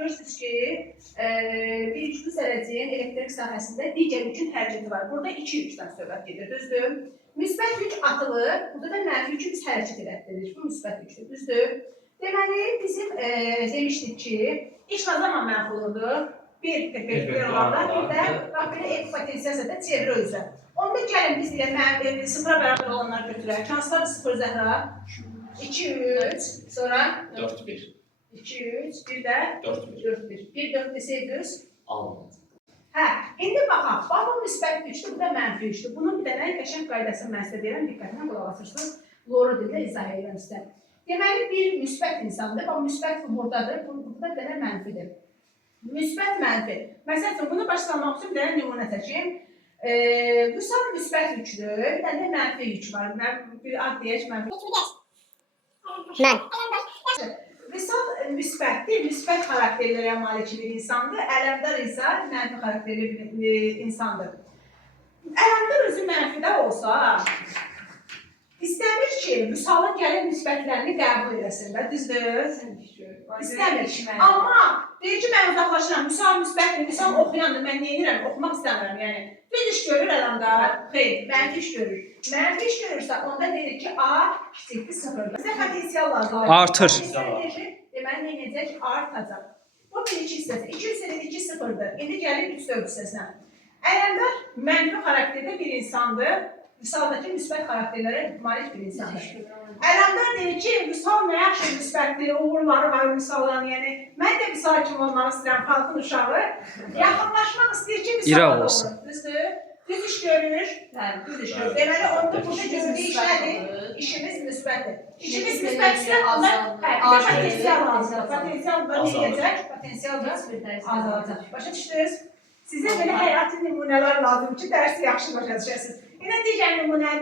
Görürsünüz ki, bir üçlü zərəcəyin elektrik sahəsində digər yükün hərəkəti var. Burada iki yükdən söhbət gedir, düzdür? Müsbət yük atılır, burada da mənfi yükü biz hərəkət elətdirir. Bu müsbət yükdür, düzdür? Deməli, bizim demişdik ki, iş nə zaman mənfi olurdu? Bir perpendikulyar olarlar, bir də bax belə F potensiyasında çeviri üzrə. Onda gəlin biz ilə sıfıra bərabər olanları götürək. Hansılar sıfır Zəhra? 2, 3, sonra 4, 1. 2, 3, bir də 4, 1. 4, 1. 1, 4 desəydiniz? Almadı. Hə, indi baxaq. Bu müsbət yükdür, bu da mənfi yükdür. Bunun bir dənə qəşəng qaydasını mən sizə deyirəm, diqqətlə qulaq asırsınız. Loru dildə izah edirəm sizə. Deməli, bir müsbət insandır. Bax, müsbət buradadır, burada bir dənə mənfidir. Müsbət mənfi. Məsələn üçün, bunu başlamaq üçün bir dənə nümunə çəkim. Vüsal müsbət yükdür, bir dənə mənfi yük var. Bir ad deyək, mənfi. Mən. Vüsal müsbətdir, müsbət xarakterlərə malik bir insandır. Ələmdar isə mənfi xarakterli bir insandır. Ələmdar özü mənfidə olsa, İstəmir ki, Vüsalın gəlin müsbətlərini qəbul eləsin də, düzdür? İstəmir. Amma deyir ki, mən uzaqlaşıram, Vüsal müsbətdir, Vüsal oxuyandır, mən neyirəm, oxumaq istəmirəm. Yəni, bir iş görür ələmdar, xeyr, mənfi iş görür. Mənfi iş görürsə, onda deyir ki, A kiçikdir sıfırdır. Bizə potensial lazım. Artır. Deməli, nə edəcək? Artacaq. Bu birinci hissəsi. 2 hissədən 2 sıfırdır. İndi gəlir 3-4 hissəsinə. Ələmdar mənfi xarakterdə bir insandır. Vüsaldakı müsbət xarakterlərə malik bir insandır. Ələmdar deyir ki, Vüsal nə yaxşı müsbətdir, uğurları var Vüsaldan, yəni mən də Vüsal kimi olmaq istəyirəm, xalqın uşağı. Yaxınlaşmaq istəyir ki, Vüsal olsun. Düzdür? Düz iş görür. Düz iş görür. Deməli, onda burada gördüyü iş nədir? İşimiz müsbətdir. İşimiz müsbətsə, onda potensial lazımdır. Potensial da nə edəcək? Potensial da azalacaq. Başa düşdünüz? Sizə belə həyati nümunələr lazım ki, dərsi yaxşı başa düşəsiniz. Yine digər nümunə